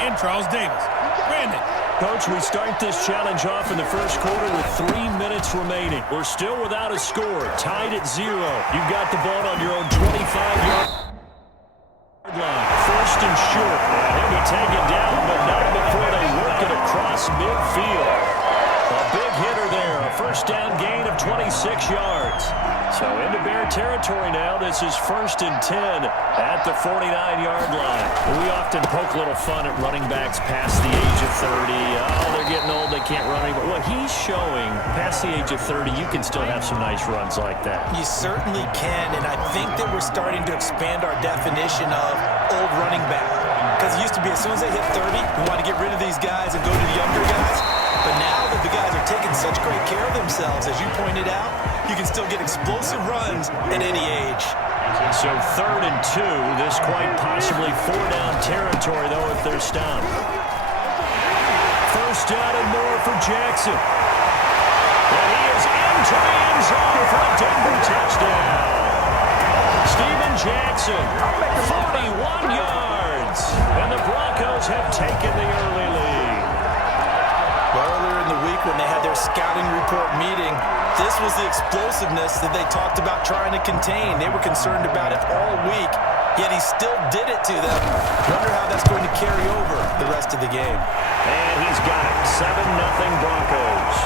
and Charles Davis. Brandon. Coach, we start this challenge off in the first quarter with 3 minutes remaining. We're still without a score, tied at 0. You've got the ball on your own 25-yard line. First and short. He'll be taken down, but not before they work it across midfield. A big hitter there, a first down gain of 26 yards. So into Bear territory now. This is 1st and 10 at the 49-yard line. We often poke a little fun at running backs past the age of 30. Oh, they're getting old, they can't run anymore. What he's showing, past the age of 30, you can still have some nice runs like that. You certainly can, and I think that we're starting to expand our definition of old running back. Because it used to be as soon as they hit 30, we want to get rid of these guys and go to the younger guys. But now that the guys are taking such great care of themselves, as you pointed out, you can still get explosive runs at any age. So 3rd and 2, this quite possibly 4-down territory, though, if they're stopped. First down and more for Jackson. And he is into the end zone for a Denver touchdown. Steven Jackson, 41 yards. And the Broncos have taken the early lead. Earlier in the week when they had their scouting report meeting, this was the explosiveness that they talked about trying to contain. They were concerned about it all week, yet he still did it to them. Wonder how that's going to carry over the rest of the game. And he's got it. 7-0 Broncos.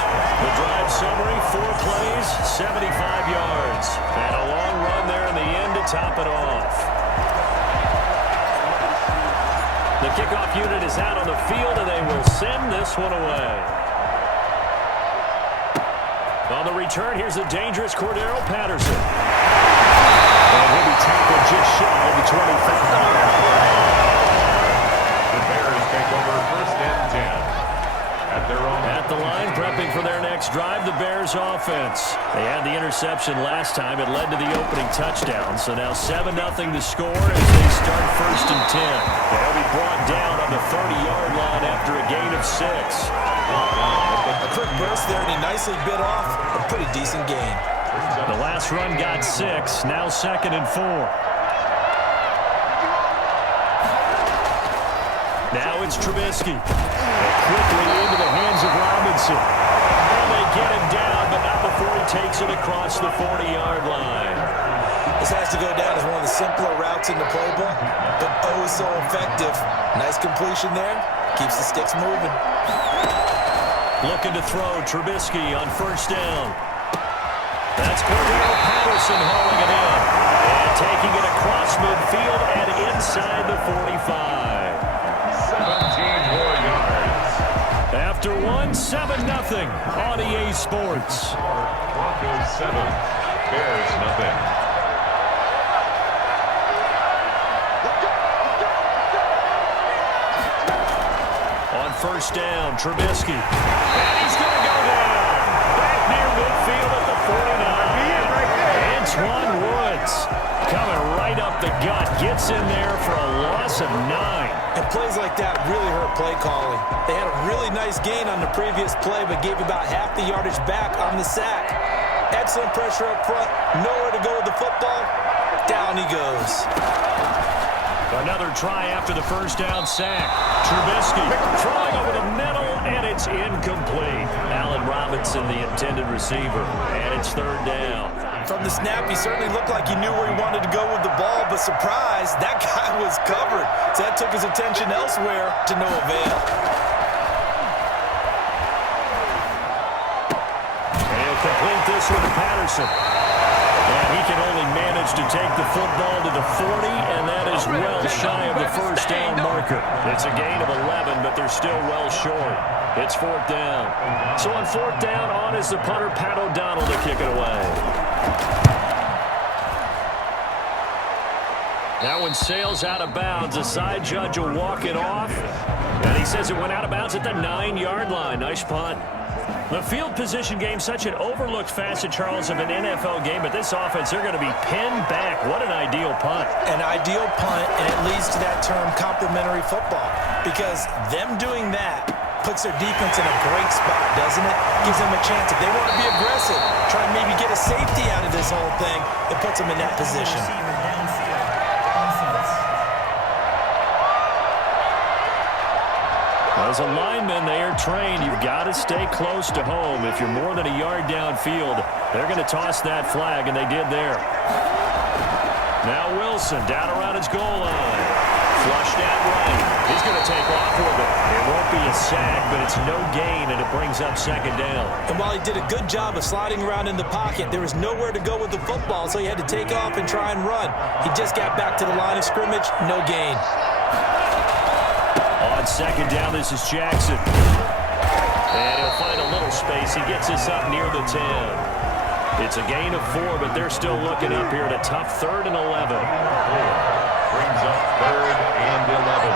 The drive summary, 4 plays, 75 yards. And a long run there in the end to top it off. The kickoff unit is out on the field, and they will send this one away. On the return, here's the dangerous Cordero Patterson. And he'll be tackled just shy of the 25. The Bears take over 1st and 10. At their own. At the line, prepping for their next drive, the Bears offense. They had the interception last time. It led to the opening touchdown. So now 7-0 to score as they start 1st and 10. They'll be brought down on the 30-yard line after a gain of 6. A quick burst there, and he nicely bit off a pretty decent gain. The last run got 6. Now 2nd and 4. Now it's Trubisky. Quickly into the hands of Robinson. And they get him down, but not before he takes it across the 40-yard line. This has to go down as one of the simpler routes in the playbook, but oh so effective. Nice completion there. Keeps the sticks moving. Looking to throw, Trubisky on 1st down. That's Cordero Patterson hauling it in. And taking it across midfield and inside the 45. 17 more yards. After 7-0 on EA Sports. Broncos 7, Bears nothing. On 1st down, Trubisky. And he's going to go down. Back near midfield at the 49. Antoine Woods coming right up the gut. Gets in there for a loss of 9. And plays like that really hurt play calling. They had a really nice gain on the previous play, but gave about half the yardage back on the sack. Excellent pressure up front. Nowhere to go with the football. Down he goes. Another try after the 1st down sack. Trubisky throwing over the middle, and it's incomplete. Allen Robinson, the intended receiver, and it's 3rd down. From the snap, he certainly looked like he knew where he wanted to go with the ball, but surprise, that guy was covered. So that took his attention elsewhere to no avail. And he'll complete this with Patterson. And he can only manage to take the football to the 40, and that is well shy of the 1st down marker. It's a gain of 11, but they're still well short. It's 4th down. So on 4th down, on is the punter, Pat O'Donnell, to kick it away. That one sails out of bounds. The side judge will walk it off. And he says it went out of bounds at the 9-yard line. Nice punt. The field position game, such an overlooked facet, Charles, of an NFL game. But this offense, they're going to be pinned back. What an ideal punt. An ideal punt, and it leads to that term complementary football. Because them doing that puts their defense in a great spot, doesn't it? Gives them a chance. If they want to be aggressive, try and maybe get a safety out of this whole thing, it puts them in that position. As a lineman, they are trained. You've got to stay close to home. If you're more than a yard downfield, they're going to toss that flag, and they did there. Now Wilson down around his goal line. Flushed out right. He's going to take off with it. It won't be a sack, but it's no gain, and it brings up second down. And while he did a good job of sliding around in the pocket, there was nowhere to go with the football, so he had to take off and try and run. He just got back to the line of scrimmage. No gain. On second down, this is Jackson. And he'll find a little space. He gets us up near the 10. It's a gain of 4, but they're still looking up here at a tough 3rd and 11. Brings up 3rd and 11.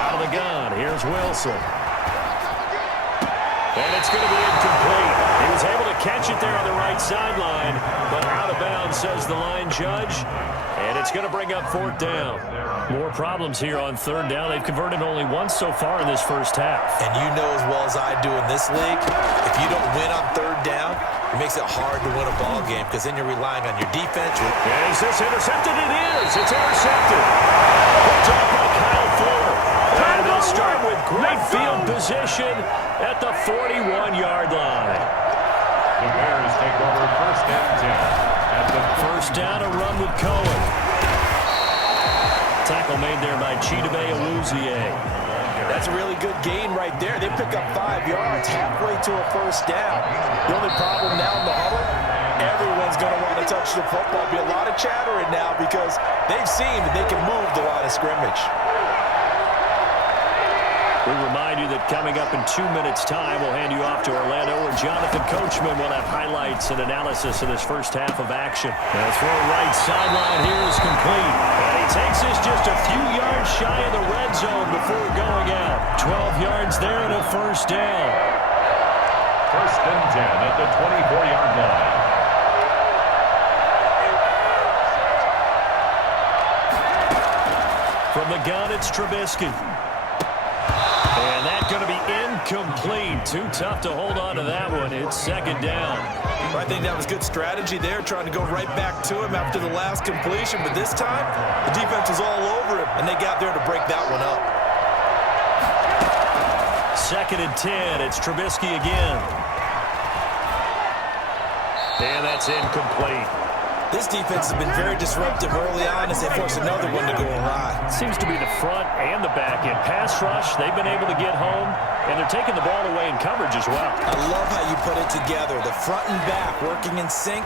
Out of the gun, here's Wilson. And it's going to be incomplete. He was able to catch it there on the right sideline, but out of bounds, says the line judge. And it's going to bring up 4th down. More problems here on 3rd down. They've converted only once so far in this first half. And you know as well as I do in this league, if you don't win on 3rd down, it makes it hard to win a ball game because then you're relying on your defense. Is this intercepted? It is. It's intercepted. Picked up by Kyle Fuller. And they'll start with great field position at the 41-yard line. The Bears take over 1st and 10. At the 1st down, a run with Cohen. Tackle made there by Chidobe Awuzie. That's a really good gain right there. They pick up 5 yards halfway to a 1st down. The only problem now in the huddle, everyone's going to want to touch the football. There'll be a lot of chattering now because they've seen that they can move the line of scrimmage. We remind you that coming up in 2 minutes' time, we'll hand you off to Orlando, where Jonathan Coachman will have highlights and analysis of this first half of action. The throw right sideline here is complete. And he takes this just a few yards shy of the red zone before going out. 12 yards there and a 1st down. 1st and 10 at the 24-yard line. From the gun, it's Trubisky. And that's going to be incomplete. Too tough to hold on to that one. It's 2nd down. I think that was good strategy there, trying to go right back to him after the last completion. But this time, the defense was all over him, and they got there to break that one up. 2nd and 10. It's Trubisky again. And that's incomplete. This defense has been very disruptive early on as they force another one to go awry. Seems to be the front and the back end. Pass rush, they've been able to get home, and they're taking the ball away in coverage as well. I love how you put it together. The front and back working in sync,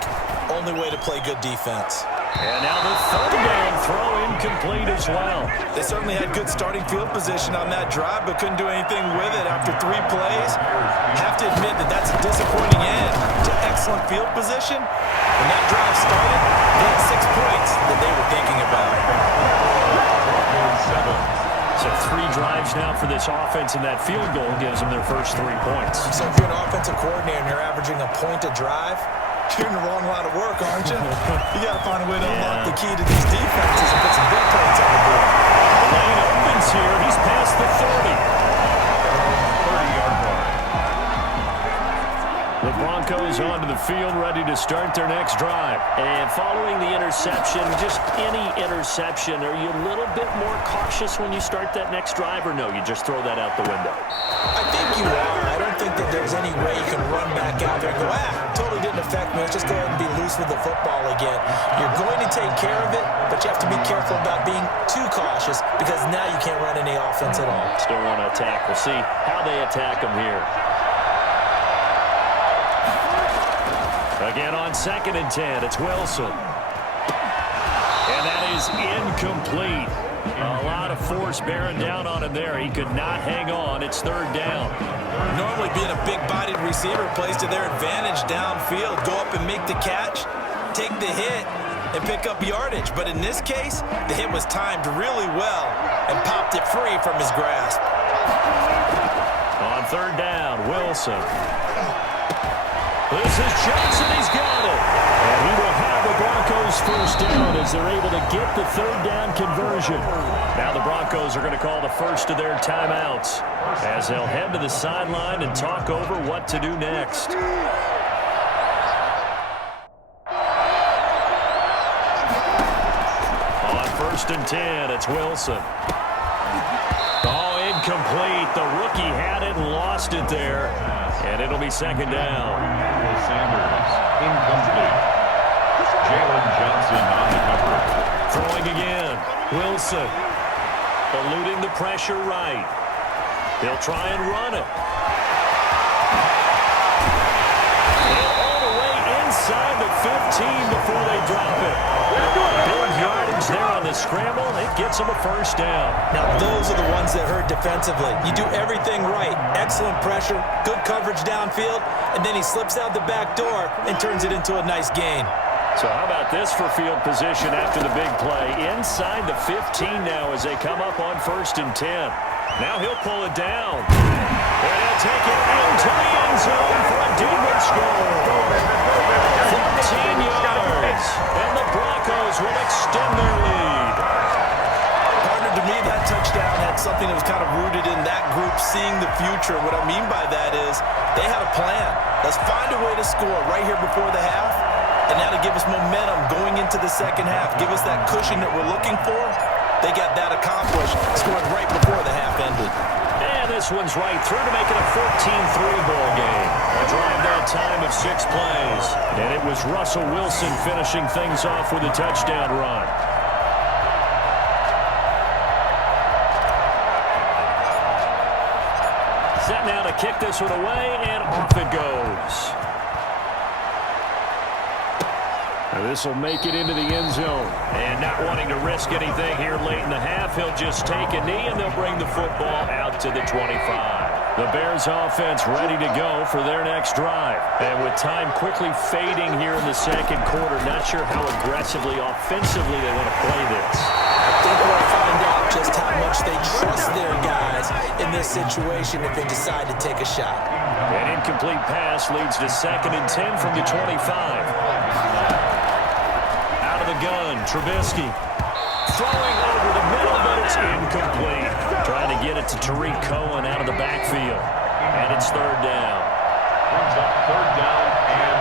only way to play good defense. And now the 3rd down throw incomplete as well. They certainly had good starting field position on that drive, but couldn't do anything with it after 3 plays. Have to admit that that's a disappointing end to excellent field position. When that drive started, they had 6 points that they were thinking about. So 3 drives now for this offense, and that field goal gives them their first 3 points. So if you're an offensive coordinator and you're averaging a point a drive, you're in the wrong line of work, aren't you? You got to find a way to unlock the key to these defenses and put some big points on the board. Lane opens here. He's past the 30. 30-yard line. The Broncos onto the field, ready to start their next drive. And following the interception, just any interception, are you a little bit more cautious when you start that next drive, or no, you just throw that out the window? I think you are. I don't think that there's any way you can run back out there and go, totally didn't affect me. Let's just go ahead and be loose with the football again. You're going to take care of it, but you have to be careful about being too cautious because now you can't run any offense at all. Still want to attack. We'll see how they attack them here. Again on 2nd and 10, it's Wilson. And that is incomplete. A lot of force bearing down on him there. He could not hang on. It's 3rd down. Normally being a big-bodied receiver plays to their advantage downfield. Go up and make the catch, take the hit, and pick up yardage. But in this case, the hit was timed really well and popped it free from his grasp. On 3rd down, Wilson. This is Johnson. He's got it. And he will have the Broncos first down as they're able to get the 3rd down conversion. Now the Broncos are going to call the first of their timeouts as they'll head to the sideline and talk over what to do next. On 1st and 10, it's Wilson. Incomplete. The rookie had it and lost it there. And it'll be second down. Sanders, incomplete. Jalen Johnson on the cover. Throwing again. Wilson. Eluding the pressure right. They'll try and run it. All the way inside the 15 before they drop it. Big yardage there on the scramble. It gets them a first down. Now, those are the ones that hurt defensively. You do everything right. Excellent pressure, good coverage downfield, and then he slips out the back door and turns it into a nice gain. So how about this for field position after the big play? Inside the 15 now as they come up on 1st and 10. Now he'll pull it down. And he'll take it into the end zone for a Demon score. 14 yards. And the Broncos will extend their lead. Partner, to me, that touchdown had something that was kind of rooted in that group seeing the future. What I mean by that is they had a plan. Let's find a way to score right here before the half. And that'll give us momentum going into the second half. Give us that cushion that we're looking for. They got that accomplished, scored right before the half ended. And this one's right through to make it a 14-3 ball game. A drive that time of 6 plays. And it was Russell Wilson finishing things off with a touchdown run. Set now to kick this one away, and off it goes. This will make it into the end zone. And not wanting to risk anything here late in the half, he'll just take a knee, and they'll bring the football out to the 25. The Bears offense ready to go for their next drive. And with time quickly fading here in the second quarter, not sure how aggressively, offensively they want to play this. I think we'll find out just how much they trust their guys in this situation if they decide to take a shot. An incomplete pass leads to 2nd and 10 from the 25. The gun, Trubisky throwing over the middle, but it's incomplete. Trying to get it to Tariq Cohen out of the backfield. And it's 3rd down. Brings up 3rd down and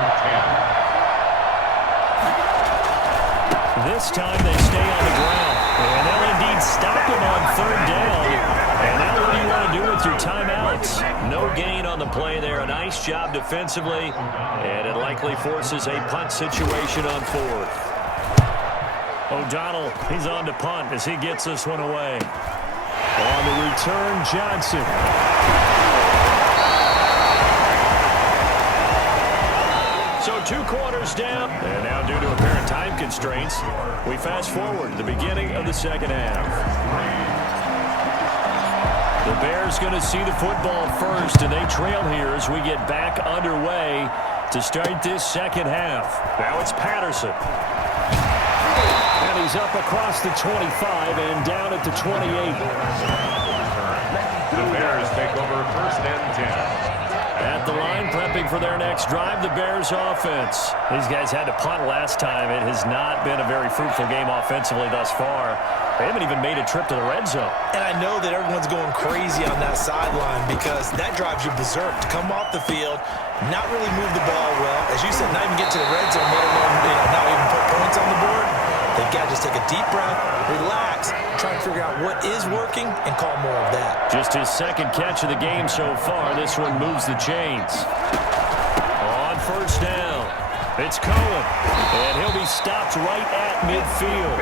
10. This time they stay on the ground. And they'll indeed stop him on 3rd down. And now what do you want to do with your timeouts? No gain on the play there. A nice job defensively. And it likely forces a punt situation on 4th. O'Donnell, he's on to punt as he gets this one away. On the return, Johnson. So 2 quarters down. And now due to apparent time constraints, we fast forward to the beginning of the second half. The Bears going to see the football first, and they trail here as we get back underway to start this second half. Now it's Patterson. And he's up across the 25 and down at the 28. The Bears take over 1st and 10. At the line, prepping for their next drive, the Bears offense. These guys had to punt last time. It has not been a very fruitful game offensively thus far. They haven't even made a trip to the red zone. And I know that everyone's going crazy on that sideline because that drives you berserk to come off the field, not really move the ball well. As you said, not even get to the red zone, let alone not even put points on the board. They've got to just take a deep breath, relax, try and figure out what is working, and call more of that. Just his 2nd catch of the game so far. This one moves the chains. On 1st down, it's Cohen, and he'll be stopped right at midfield.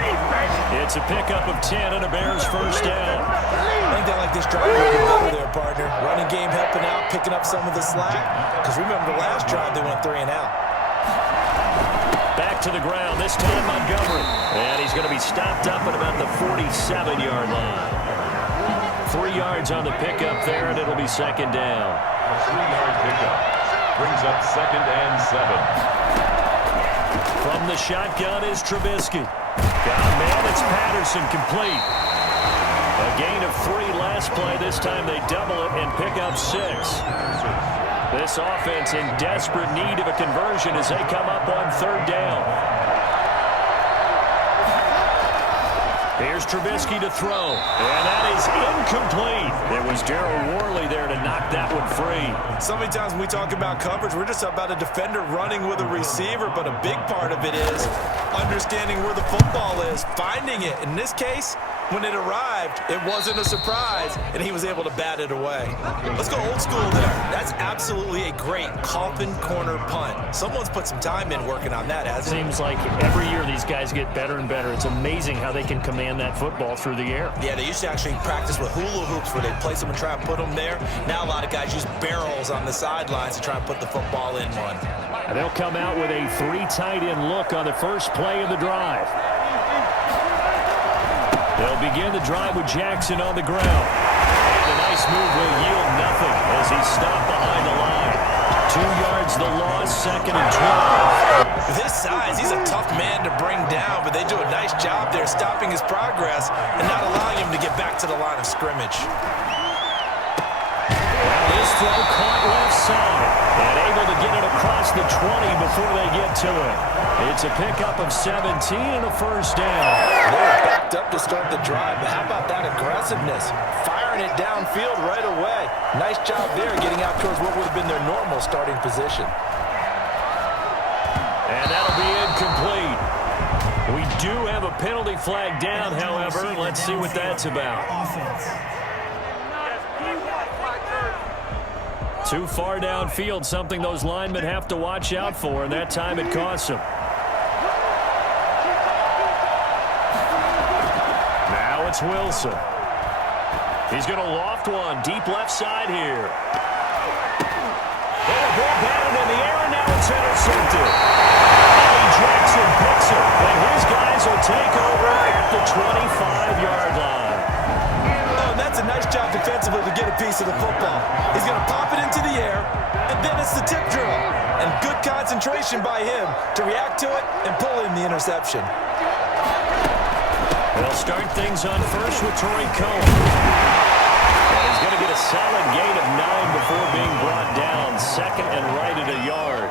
It's a pickup of 10 and a Bears 1st down. I think they like this drive a little bit better there, partner. Running game helping out, picking up some of the slack. Because remember the last drive, they went 3 and out. Back to the ground, this time Montgomery. And he's going to be stopped up at about the 47-yard line. 3 yards on the pickup there, and it'll be 2nd down. A 3-yard pickup brings up 2nd and 7. From the shotgun is Trubisky. Got a man, it's Patterson, complete. A gain of 3 last play. This time they double it and pick up 6. This offense in desperate need of a conversion as they come up on 3rd down. Here's Trubisky to throw, and that is incomplete. It was Darryl Worley there to knock that one free. So many times when we talk about coverage, we're just about a defender running with a receiver, but a big part of it is understanding where the football is, finding it. In this case, when it arrived, it wasn't a surprise, and he was able to bat it away. Let's go old school there. That's absolutely a great coffin corner punt. Someone's put some time in working on that, hasn't it? Seems like every year these guys get better and better. It's amazing how they can command that football through the air. Yeah, they used to actually practice with hula hoops where they place them and try and put them there. Now a lot of guys use barrels on the sidelines to try and put the football in one. And they'll come out with a 3 tight end look on the first play of the drive. They'll begin the drive with Jackson on the ground. And the nice move will yield nothing as he's stopped behind the line. 2 yards the loss, 2nd and 12. With his size, he's a tough man to bring down, but they do a nice job there stopping his progress and not allowing him to get back to the line of scrimmage. This throw caught left side and able to get it across the 20 before they get to it. It's a pickup of 17 and a first down. They're backed up to start the drive, but how about that aggressiveness? Firing it downfield right away. Nice job there getting out towards what would have been their normal starting position. And that'll be incomplete. We do have a penalty flag down, however. Let's see what that's about. Too far downfield, something those linemen have to watch out for, and that time it costs them. Now it's Wilson. He's going to loft one deep left side here. And a ball batted in the air, and now it's intercepted. Jackson picks it, and his guys will take over at the 25-yard line. Oh, and that's a nice job defensively to get a piece of the football. He's going to pop it into the air, and then it's the tip drill. And good concentration by him to react to it and pull in the interception. They'll start things on first with Torrey Cohen. And he's going to get a solid gain of 9 before being brought down. 2nd and right at a yard.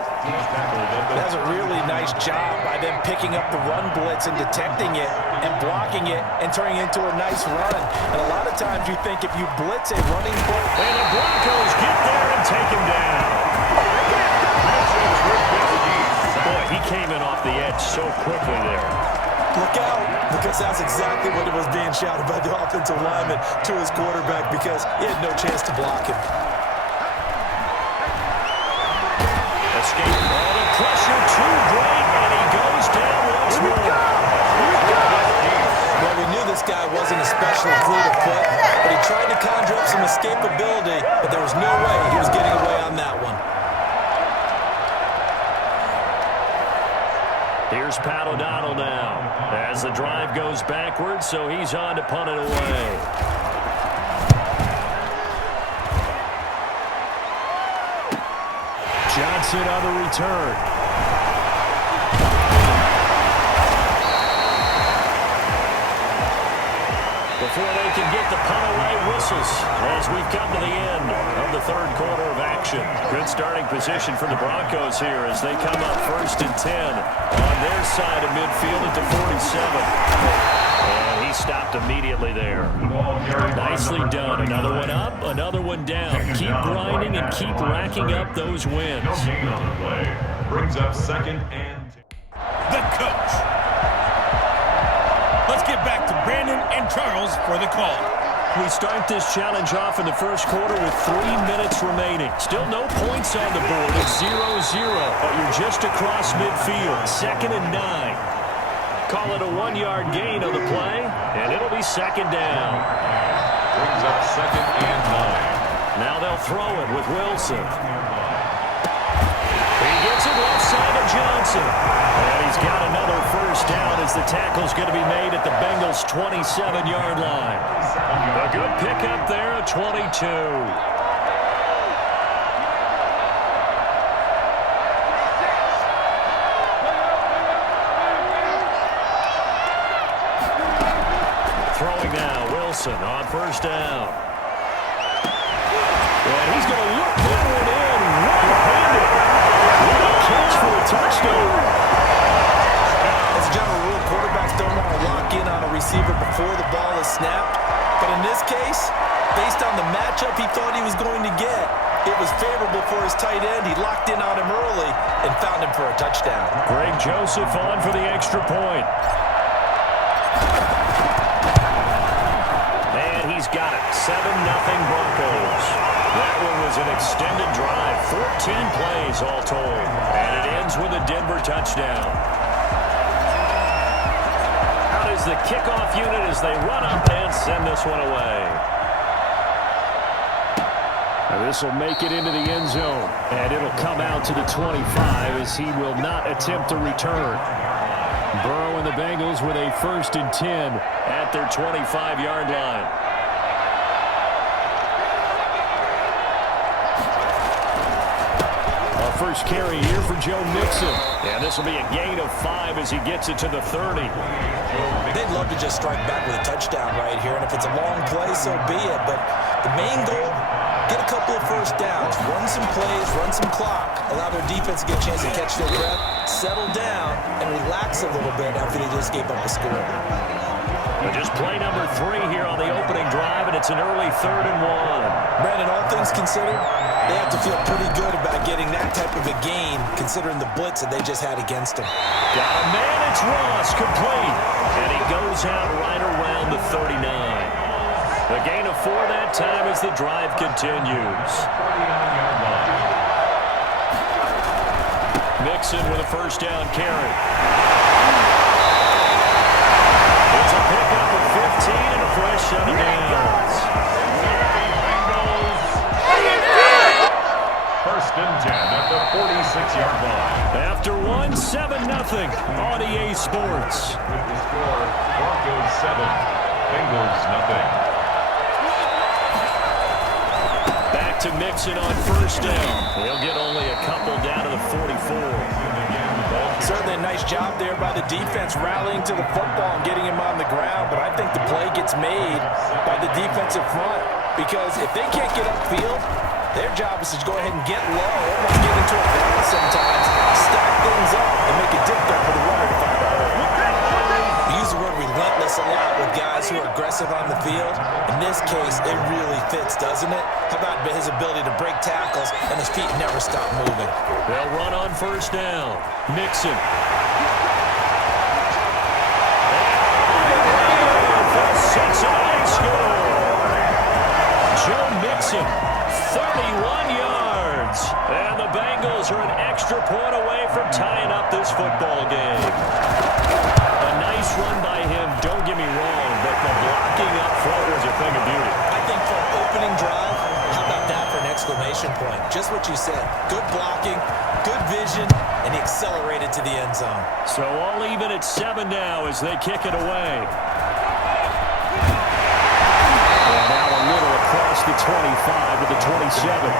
That's a really nice job by them picking up the run blitz and detecting it and blocking it and turning it into a nice run. And a lot of times you think if you blitz a running play. And the Broncos get there and take him down. Boy, he came in off the edge so quickly there. Look out, because that's exactly what it was being shouted by the offensive lineman to his quarterback because he had no chance to block him. Escape. Oh, the pressure too great, and he goes down once more. Well, we knew this guy wasn't especially fleet of foot, but he tried to conjure up some escapability, but there was no way he was getting away on that one. Here's Pat O'Donnell now as the drive goes backwards, so he's on to punt it away. Johnson on the return. Before they can get the punt away, whistles as we've come to the end of the 3rd quarter of action. Good starting position for the Broncos here as they come up 1st and 10 on their side of midfield at the 47. And he stopped immediately there. Nicely done. Another one up, another one down. Keep grinding and keep racking up those wins. Brings up 2nd and 10. The coach. Let's get back to Brandon and Charles for the call. We start this challenge off in the first quarter with 3 minutes remaining. Still no points on the board. It's 0-0, but you're just across midfield. 2nd and 9. Call it a 1-yard gain on the play, and it'll be 2nd down. Brings up 2nd and 9. Now they'll throw it with Wilson. He gets it left side of Johnson. And he's got another first down as the tackle's going to be made at the Bengals' 27-yard line. A good pickup there at 22. Throwing now, Wilson on first down. And he's going to look that one in one-handed. What a catch for a touchdown. As a general rule, quarterbacks don't want to lock in on a receiver before the ball is snapped. But in this case, based on the matchup he thought he was going to get, it was favorable for his tight end. He locked in on him early and found him for a touchdown. Greg Joseph on for the extra point. he's got it. 7-0 Broncos. That one was an extended drive. 14 plays all told. And it ends with a Denver touchdown. Out is the kickoff unit as they run up and send this one away. This will make it into the end zone. And it'll come out to the 25 as he will not attempt to return. Burrow and the Bengals with a 1st and 10 at their 25-yard line. Our first carry here for Joe Mixon. And this will be a gain of 5 as he gets it to the 30. They'd love to just strike back with a touchdown right here. And if it's a long play, so be it. But the main goal, get a couple of first downs, run some plays, run some clock, allow their defense to get a chance to catch their breath, settle down, and relax a little bit after they just gave up a score. Just play number 3 here on the opening drive, and it's an early 3rd and 1. Brandon, all things considered, they have to feel pretty good about getting that type of a gain, considering the blitz that they just had against them. Got a man, it's Ross, complete. And he goes out right around the 39. The gain of 4 that time as the drive continues. Mixon with a first down carry. It's a pickup of 15 and a fresh set of downs. 1st and 10 at the 46-yard line. After 1, 7-0 on EA Sports. With the score, Broncos 7, Bengals nothing. To Mixon on first down. He'll get only a couple down to the 44. Certainly a nice job there by the defense rallying to the football and getting him on the ground, but I think the play gets made by the defensive front because if they can't get upfield, their job is to go ahead and get low, almost get into a battle sometimes, stack things up, and make it difficult for the runner to find a hole. We use the word relentless a lot with guys who are aggressive on the field. In this case, it really fits, doesn't it? How about his ability to break tackles and his feet never stop moving? They'll run on first down. Mixon. Cincinnati score. Joe Mixon, 31 yards. And the Bengals are an extra point away from tying up this football game. A nice run by him, don't get me wrong, but the blocking up front was a thing of beauty. I think for an opening drive, how about that for an exclamation point? Just what you said. Good blocking, good vision, and he accelerated to the end zone. So all even at 7 now as they kick it away. And now a little across the 25 to the 27.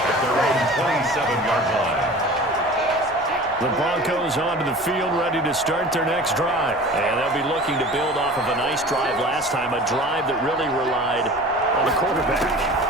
At their own 27-yard line. The Broncos onto the field ready to start their next drive. And they'll be looking to build off of a nice drive last time, a drive that really relied on the quarterback.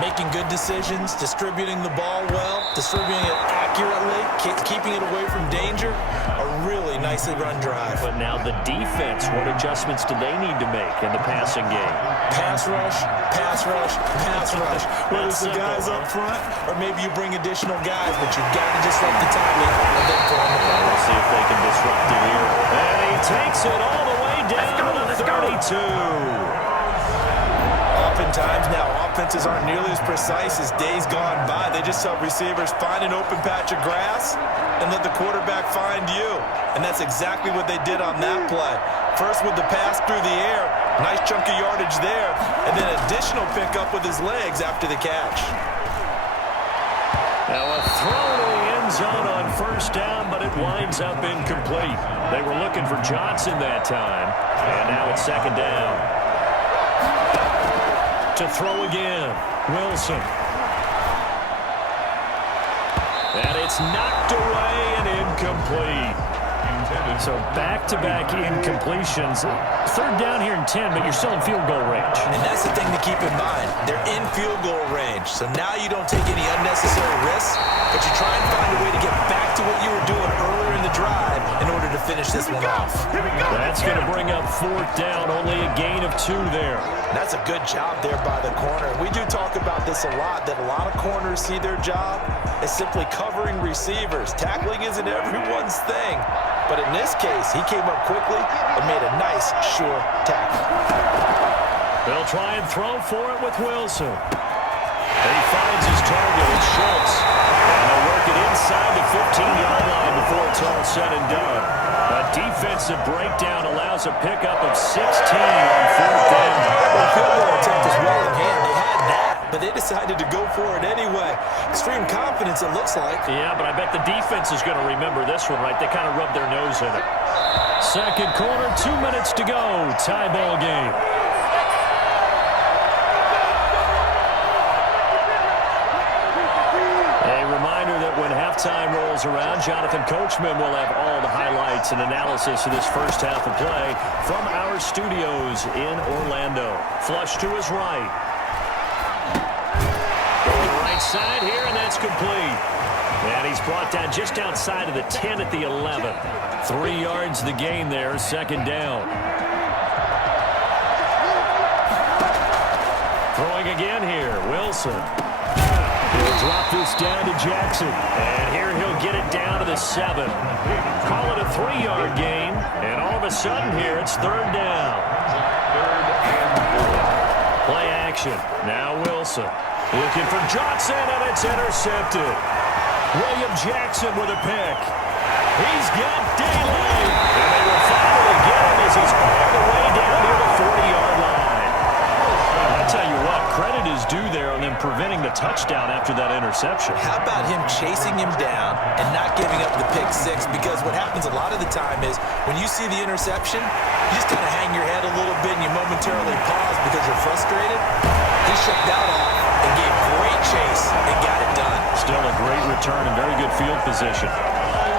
Making good decisions, distributing the ball well, distributing it accurately, keeping it away from danger. A really nicely run drive. But now the defense, what adjustments do they need to make in the passing game? Pass rush, pass rush, pass rush. Whether it's the guys up front or maybe you bring additional guys, but you've got to disrupt the timing and then go on the ball. We'll see if they can disrupt it here. And he takes it all the way down to the 32. Oftentimes now, offenses aren't nearly as precise as days gone by. They just help receivers find an open patch of grass and let the quarterback find you. And that's exactly what they did on that play. First with the pass through the air, nice chunk of yardage there, and then additional pickup with his legs after the catch. Now a throw to the end zone on first down, but it winds up incomplete. They were looking for Johnson that time, and now it's second down. To throw again, Wilson. And it's knocked away and incomplete. So back-to-back incompletions. Third down here and 10, but you're still in field goal range. And that's the thing to keep in mind. They're in field goal range. So now you don't take any unnecessary risks, but you try and find a way to get back to what you were doing earlier in the drive in order to finish this one off. That's going to bring up fourth down, only a gain of 2 there. That's a good job there by the corner. We do talk about this a lot, that a lot of corners see their job is simply covering receivers. Tackling isn't everyone's thing. But in this case, he came up quickly and made a nice, sure tackle. They'll try and throw for it with Wilson. And he finds his target. It's Schultz. And they'll work it inside the 15-yard line before it's all said and done. A defensive breakdown allows a pickup of 16 on fourth down. The field goal attempt is well in hand. They had that, but they decided to go for it anyway. Extreme confidence, it looks like. Yeah, but I bet the defense is going to remember this one, right? They kind of rubbed their nose in it. Second quarter, 2 minutes to go. Tie ball game. When halftime rolls around, Jonathan Coachman will have all the highlights and analysis of this first half of play from our studios in Orlando. Flush to his right. Going to the right side here, and that's complete. And he's brought down just outside of the 10 at the 11. 3 yards the gain there, second down. Throwing again here, Wilson. He'll drop this down to Jackson. And here he'll get it down to the 7. Call it a 3-yard gain. And all of a sudden here, it's third down. Third and 4. Play action. Now Wilson. Looking for Johnson, and it's intercepted. William Jackson with a pick. He's got daylight. And they will finally get him as he's all the way down near the 40-yard line. I'll tell you what, credit is due there on them preventing the touchdown after that interception. How about him chasing him down and not giving up the pick six? Because what happens a lot of the time is when you see the interception, you just kind of hang your head a little bit and you momentarily pause because you're frustrated. He shut that off and gave great chase and got it done. Still a great return and very good field position.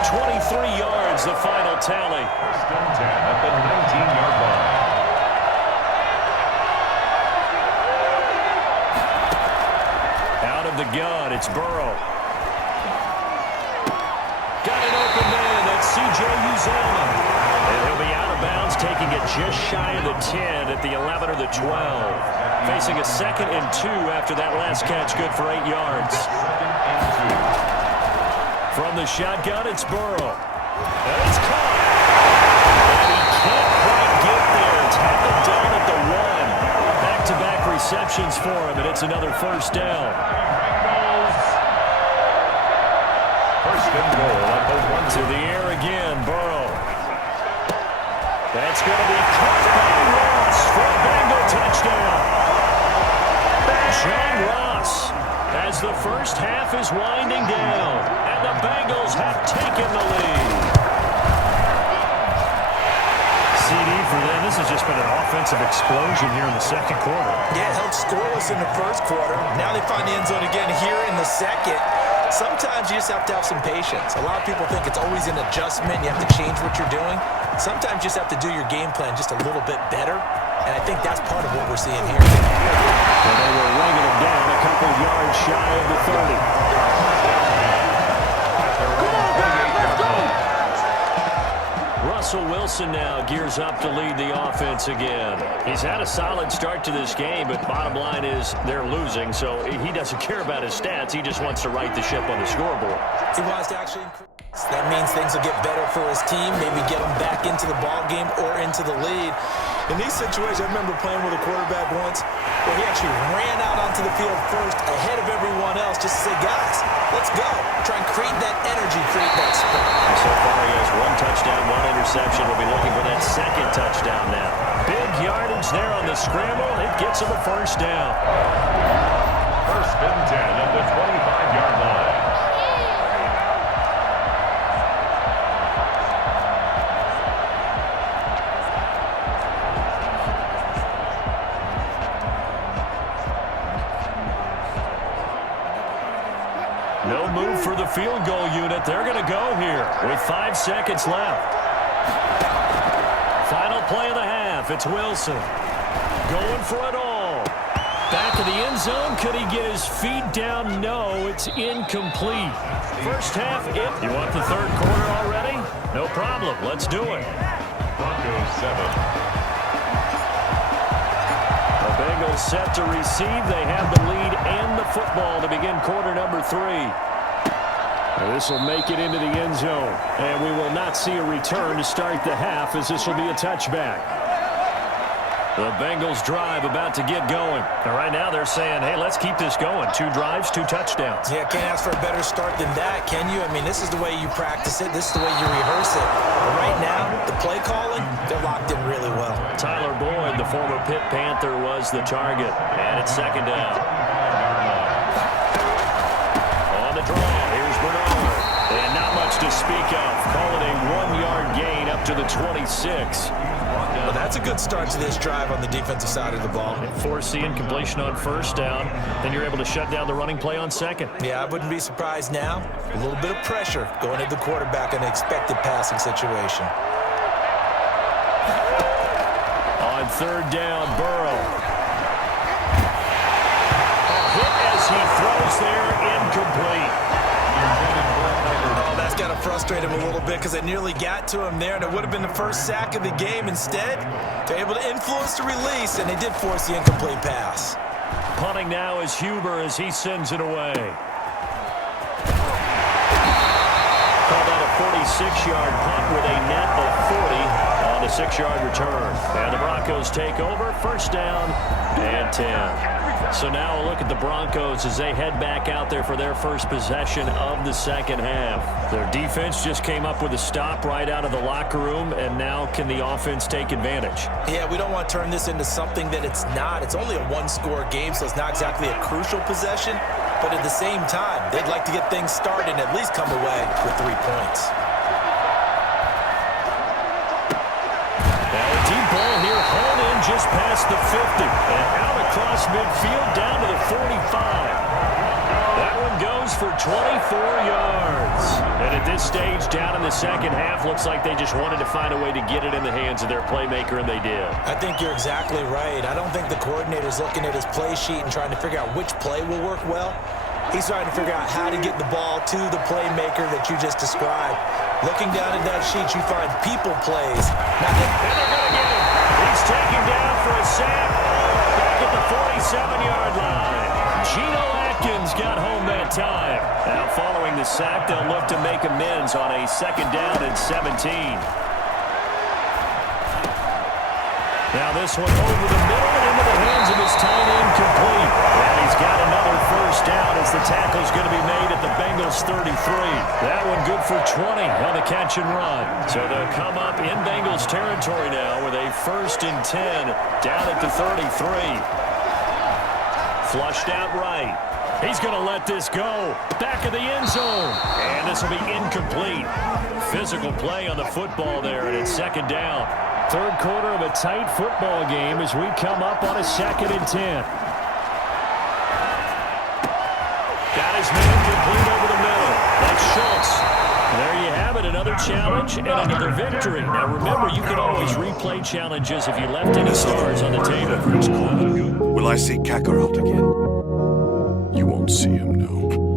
23 yards, the final tally. First and 10 at the 19-yard line. Out of the gun, it's Burrow. Got an open man, that's C.J. Uzomah. And he'll be out of bounds, taking it just shy of the 10 at the 11 or the 12. Facing a 2nd and 2 after that last catch, good for 8 yards. From the shotgun, it's Burrow. And it's caught. And he can't quite get there. Tackled down at the 1. Back-to-back receptions for him, and it's another first down. First and goal at the 1. To the air again, Burrow. That's going to be caught by Ross for a Bengal touchdown. John Ross, as the first half is winding down, and the Bengals have taken the lead. CD for them. This has just been an offensive explosion here in the second quarter. Yeah, held scoreless in the first quarter. Now they find the end zone again here in the second. Sometimes you just have to have some patience. A lot of people think it's always an adjustment. You have to change what you're doing. Sometimes you just have to do your game plan just a little bit better. And I think that's part of what we're seeing here. And they were ringing him down a couple of yards shy of the 30. Russell Wilson now gears up to lead the offense again. He's had a solid start to this game, but bottom line is they're losing, so he doesn't care about his stats. He just wants to right the ship on the scoreboard. He wants to actually increase. That means things will get better for his team, maybe get him back into the ball game or into the lead. In these situations, I remember playing with a quarterback once where he actually ran out onto the field first ahead of everyone else just to say, guys, let's go. Try and create that energy, create that spirit. And so far, he has 1 touchdown, 1 interception. We'll be looking for that 2nd touchdown now. Big yardage there on the scramble. It gets him a first down. First and 10 at the 25-yard line. No move for the field goal unit. They're going to go here with 5 seconds left. Final play of the half. It's Wilson going for it all. Back of the end zone. Could he get his feet down? No, it's incomplete. First half, you want the third quarter already? No problem. Let's do it. Broncos 7. The Bengals set to receive. They have the lead and the football to begin quarter number 3. This will make it into the end zone. And we will not see a return to start the half, as this will be a touchback. The Bengals drive about to get going. And right now they're saying, hey, let's keep this going. 2 drives, 2 touchdowns. Yeah, can't ask for a better start than that, can you? I mean, this is the way you practice it. This is the way you rehearse it. But right now, the play calling, they're locked in really well. Tyler Boyd, the former Pitt Panther, was the target. And it's second down. On the draw, here's Bernard. And not much to speak of. Call it a 1-yard gain up to the 26. Well, that's a good start to this drive on the defensive side of the ball. Force the incompletion on first down. Then you're able to shut down the running play on second. Yeah, I wouldn't be surprised now. A little bit of pressure going at the quarterback in an expected passing situation. On third down, Burrow. A hit as he throws there, incomplete. Oh, that's got to frustrate him a little bit because they nearly got to him there, and it would have been the first sack of the game. Instead, they're able to influence the release, and they did force the incomplete pass. Punting now is Huber as he sends it away. Called out a 46-yard punt with a net of 40 on a 6-yard return. And the Broncos take over, first down and 10. So now a look at the Broncos as they head back out there for their first possession of the second half. Their defense just came up with a stop right out of the locker room, and now can the offense take advantage? Yeah, we don't want to turn this into something that it's not. It's only a 1-score game, so it's not exactly a crucial possession. But at the same time, they'd like to get things started and at least come away with 3 points. Now a deep ball here, hauled in just past the 50. And out across midfield down to the 45. That one goes for 24 yards. And at this stage, down in the second half, looks like they just wanted to find a way to get it in the hands of their playmaker, and they did. I think you're exactly right. I don't think the coordinator's looking at his play sheet and trying to figure out which play will work well. He's trying to figure out how to get the ball to the playmaker that you just described. Looking down at that sheet, you find people plays. And they're going to get him. He's taken down for a sack back at the 47-yard line. Geno Atkins got home that time. Now following the sack, they'll look to make amends on a second down and 17. Now this one over the middle and into the hands of his tight end, complete. And he's got another first down as the tackle's going to be made at the Bengals 33. That one good for 20 on the catch and run. So they'll come up in Bengals territory now with a 1st and 10 down at the 33. Flushed out right. He's going to let this go. Back of the end zone. And this will be incomplete. Physical play on the football there, and it's second down. Third quarter of a tight football game as we come up on a 2nd and 10. Got his man complete over the middle. That's Schultz. There you have it, another challenge and another victory. Now remember, you can always replay challenges if you left any stars on the table. Will I see Kakarot again? You won't see him, no.